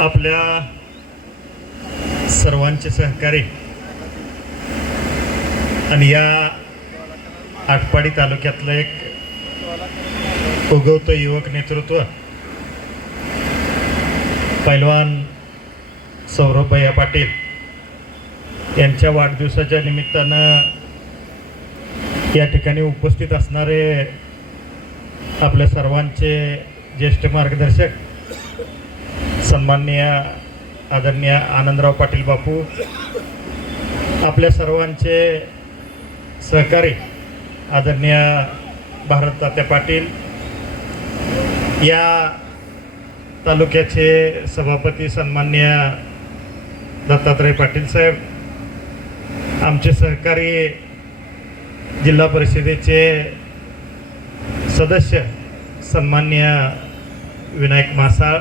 आपल्या सर्वांचे सहकारी आणि या आटपाडी तालुक्यातलं एक उगवतं युवक नेतृत्व पैलवान सौरभभैया पाटील यांच्या वाढदिवसाच्या निमित्तानं या ठिकाणी उपस्थित असणारे आपल्या सर्वांचे ज्येष्ठ मार्गदर्शक सन्माननीय आदरणीय आनंदराव पाटील बापू, आपल्या सर्वांचे सहकारी आदरणीय भारत तात्या पाटील, या तालुक्याचे सभापती सन्माननीय दत्तात्रय पाटील साहेब, आमचे सहकारी जिल्हा परिषदेचे सदस्य सन्माननीय विनायक मासाळ,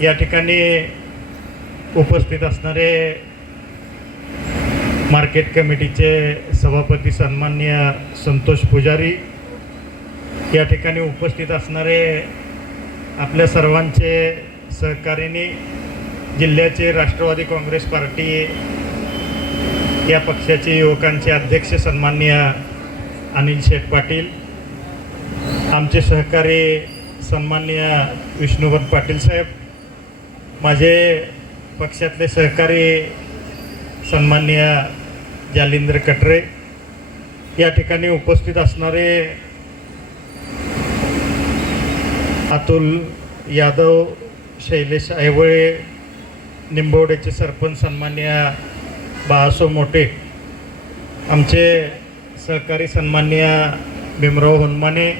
या ठिकाणी उपस्थित असणारे मार्केट कमिटीचे सभापती सन्माननीय संतोष पुजारी, या ठिकाणी उपस्थित असणारे आपल्या सर्वांचे सहकार्याने जिल्ह्याचे राष्ट्रवादी काँग्रेस पार्टी या पक्षाचे युवकांचे अध्यक्ष सन्माननीय अनिल शेठ पाटील, आमचे सहकारी सन्माननीय विष्णुवर पाटील साहेब, माझे पक्षातले सहकारी सन्माननीय जालिंदर कटरे, या ठिकाणी उपस्थित असणारे अतुल यादव, शैलेश ऐवळे, निंबवडेचे सरपंच सन्माननीय बाळासाहेब मोठे, आमचे सहकारी सन्माननीय भीमराव हनुमाने,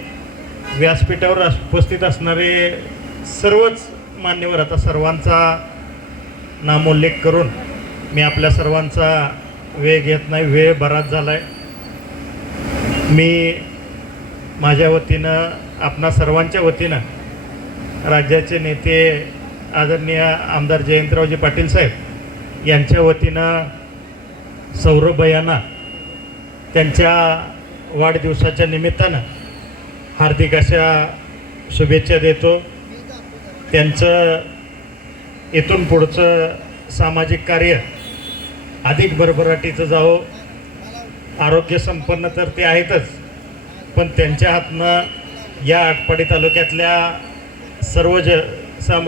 व्यासपीठावर उपस्थित असणारे सर्वच मान्यवर, आता सर्वांचा नामोल्लेख करून मी आपल्या सर्वांचा वेळ घेत नाही, वेळ बराच झाला आहे. मी माझ्या वतीनं, आपणा सर्वांच्या वतीनं राज्याचे नेते आदरणीय आमदार जयंतरावजी पाटील साहेब यांच्या वतीनं सौरभभैयांना त्यांच्या वाढदिवसाच्या निमित्तानं हार्दिक अशा शुभेच्छा देतो. त्यांचं इथून पुढचं सामाजिक कार्य अधिक भरभराटीचं जावं. आरोग्य संपन्न तर ते आहेतच, पण त्यांच्या हातनं या आटपाडी तालुक्यातल्या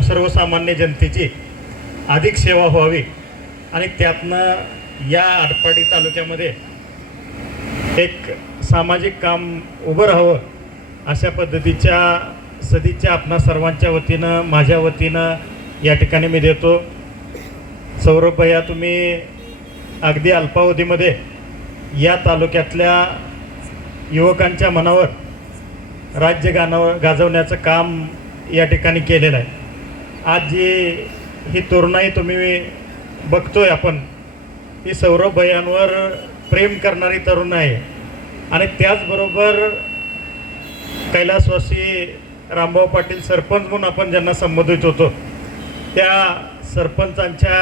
सर्वसामान्य जनतेची अधिक सेवा व्हावी आणि त्यातनं या आटपाडी तालुक्यामध्ये एक सामाजिक काम उभं राहावं अशा पद्धतीच्या सदिच्छा आपणा सर्वांच्या वतीनं, माझ्या वतीनं या ठिकाणी मी देतो. सौरभभैया, तुम्ही अगदी अल्पावधीमध्ये या तालुक्यातल्या युवकांच्या मनावर राज्य गाजवण्याचं काम या ठिकाणी केलेलं आहे. आज जी ही तरुणाई तुम्ही बघतोय आपण, ही सौरभभैयांवर प्रेम करणारी तरुण आहे आणि त्याचबरोबर कैलासवासी रामभाऊ पाटील सरपंच म्हणून आपण ज्यांना संबोधित होतो, त्या सरपंचांच्या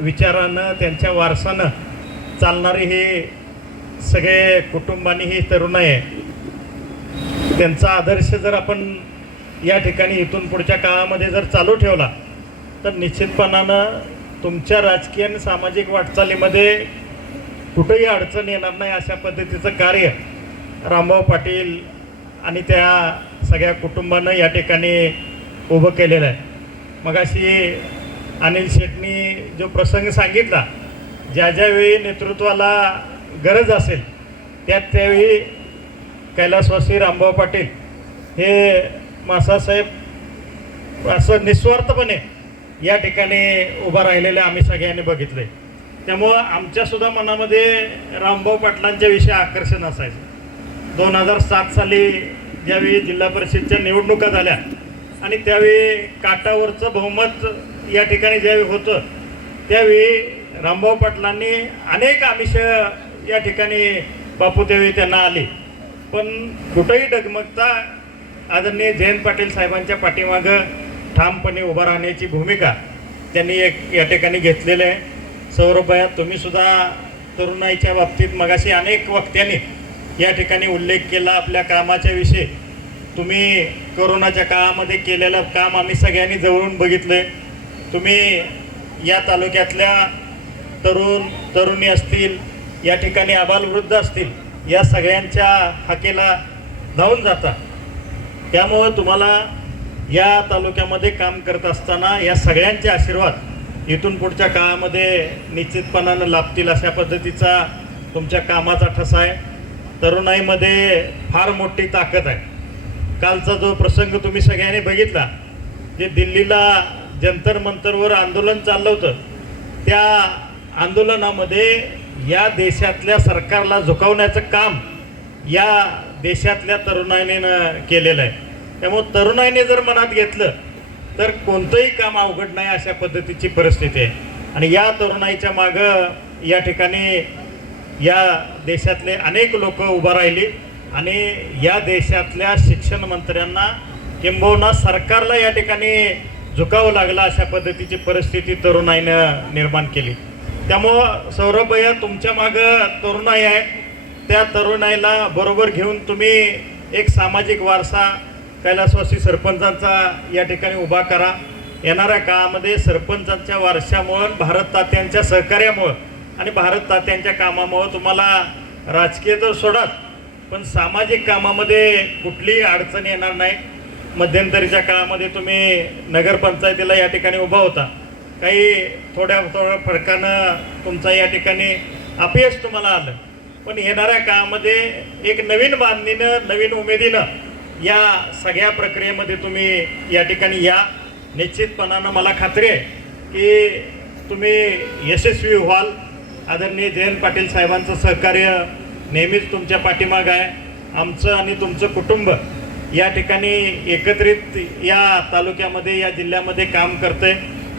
विचारानं, त्यांच्या वारसानं चालणारी ही सगळे कुटुंबांनी ही तरुण आहे. त्यांचा आदर्श जर आपण या ठिकाणी इथून पुढच्या काळामध्ये जर चालू ठेवला तर निश्चितपणानं तुमच्या राजकीय आणि सामाजिक वाटचालीमध्ये कुठेही अडचण येणार नाही अशा पद्धतीचं कार्य रामभाऊ पाटील आणि त्या सगळ्या कुटुंबानं या ठिकाणी उभं केलेलं आहे. मगाशी अनिल शेठनी जो प्रसंग सांगितला, ज्या ज्यावेळी नेतृत्वाला गरज असेल त्यावेळी कैलासवासी रामभाऊ पाटील हे मासासाहेब असं निस्वार्थपणे या ठिकाणी उभा राहिलेलं आम्ही सगळ्यांनी बघितलं आहे. त्यामुळं आमच्यासुद्धा मनामध्ये रामभाऊ पाटलांच्या विषयी आकर्षण असायचं. 2007 साली ज्यावेळी जिल्हा परिषदच्या निवडणुका झाल्या आणि त्यावेळी काटावरचं बहुमत या ठिकाणी ज्यावेळी होतं, त्यावेळी रामभाऊ पाटलांनी अनेक आमिष या ठिकाणी बापू त्यावेळी त्यांना आली, पण कुठंही डगमगता आदरणीय जयंत पाटील साहेबांच्या पाठीमागं ठामपणे उभा राहण्याची भूमिका त्यांनी या ठिकाणी घेतलेलं आहे. सौरभभैया, तुम्हीसुद्धा तरुणाईच्या बाबतीत मगाशी अनेक वक्त्यांनी या ठिकाणी उल्लेख केला आपल्या कामाच्या विषयी. तुम्ही कोरोनाच्या काळामध्ये केलेलं काम आम्ही सगळ्यांनी जवळून बघितलं आहे. तुम्ही या तालुक्यातल्या तरुणी असतील, या ठिकाणी आबालवृद्ध असतील, या सगळ्यांच्या हाकेला धावून जाता. त्यामुळं तुम्हाला या तालुक्यामध्ये काम करत असताना या सगळ्यांचे आशीर्वाद इथून पुढच्या काळामध्ये निश्चितपणानं लाभतील अशा पद्धतीचा तुमच्या कामाचा ठसा आहे. तरुणाईमध्ये फार मोठी ताकद आहे. कालचा जो प्रसंग तुम्ही सगळ्यांनी बघितला, जे दिल्लीला जंतर मंतरवर आंदोलन चाललं होतं, त्या आंदोलनामध्ये या देशातल्या सरकारला झुकवण्याचं काम या देशातल्या तरुणाईनं केलेलं आहे. त्यामुळं तरुणाईने जर मनात घेतलं तर कोणतंही काम अवघड नाही अशा पद्धतीची परिस्थिती आहे. आणि या तरुणाईच्या मागं या ठिकाणी या देशातले अनेक लोक उभं राहिली आणि या देशातल्या शिक्षण मंत्र्यांना किंबहुना सरकारला या ठिकाणी झुकावं लागलं अशा पद्धतीची परिस्थिती तरुणाईनं निर्माण केली. त्यामुळं सौरभ भैया, तुमच्या मागं तरुणाई आहे. त्या तरुणाईला बरोबर घेऊन तुम्ही एक सामाजिक वारसा कैलासवासी सरपंचांचा या ठिकाणी उभा करा. येणाऱ्या काळामध्ये सरपंचांच्या वारशामुळं, भारत तात्यांच्या सहकार्यामुळं आणि भारत तात्यांच्या कामामुळं तुम्हाला राजकीय तर सोडाच, पण सामाजिक कामामध्ये कुठलीही अडचण येणार नाही. मध्यंतरीच्या काळामध्ये तुम्ही नगरपंचायतीला या ठिकाणी उभा होता. काही थोड्या फरकानं तुमचा या ठिकाणी अपयश तुम्हाला आलं, पण येणाऱ्या काळामध्ये एक नवीन बांधणीनं, नवीन उमेदीनं या सगळ्या प्रक्रियेमध्ये तुम्ही या ठिकाणी या. निश्चितपणानं मला खात्री आहे की तुम्ही यशस्वी व्हाल. आदरणीय जयंत पाटील साहेबांचं सहकार्य नेहमीच तुमच्या पाठीमागं आहे. आमचं आणि तुमचं कुटुंब या ठिकाणी एकत्रित या तालुक्यामध्ये, या जिल्ह्यामध्ये काम करतंय.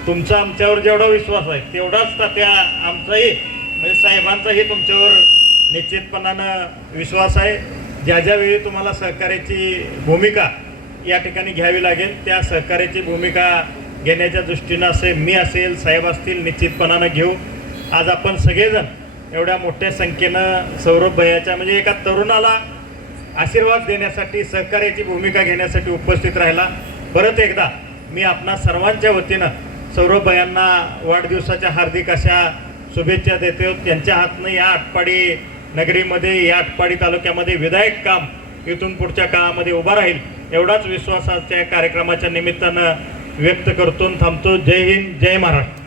तुमचा आमच्यावर जेवढा विश्वास आहे तेवढाच त्या आमचाही म्हणजे साहेबांचाही तुमच्यावर निश्चितपणानं विश्वास आहे. ज्या ज्यावेळी तुम्हाला सहकार्याची भूमिका या ठिकाणी घ्यावी लागेल, त्या सहकार्याची भूमिका घेण्याच्या दृष्टीनं मी असेल, साहेब असतील, निश्चितपणानं घेऊ. आज आपण सगळेजण एवढ्या मोठ्या संख्येनं सौरभ भैयाच्या म्हणजे एका तरुणाला आशीर्वाद देण्यासाठी, सहकार्याची भूमिका घेण्यासाठी उपस्थित राहिला. परत एकदा मी आपणा सर्वांच्या वतीनं सौरभ भैयांना वाढदिवसाच्या हार्दिक अशा शुभेच्छा देतो. त्यांच्या हातनं या आटपाडी नगरीमध्ये, या आटपाडी तालुक्यामध्ये विधायक काम इथून पुढच्या काळामध्ये उभा राहील एवढाच विश्वास आजच्या कार्यक्रमाच्या निमित्तानं व्यक्त करतो. थांबतो. जय हिंद, जय महाराष्ट्र.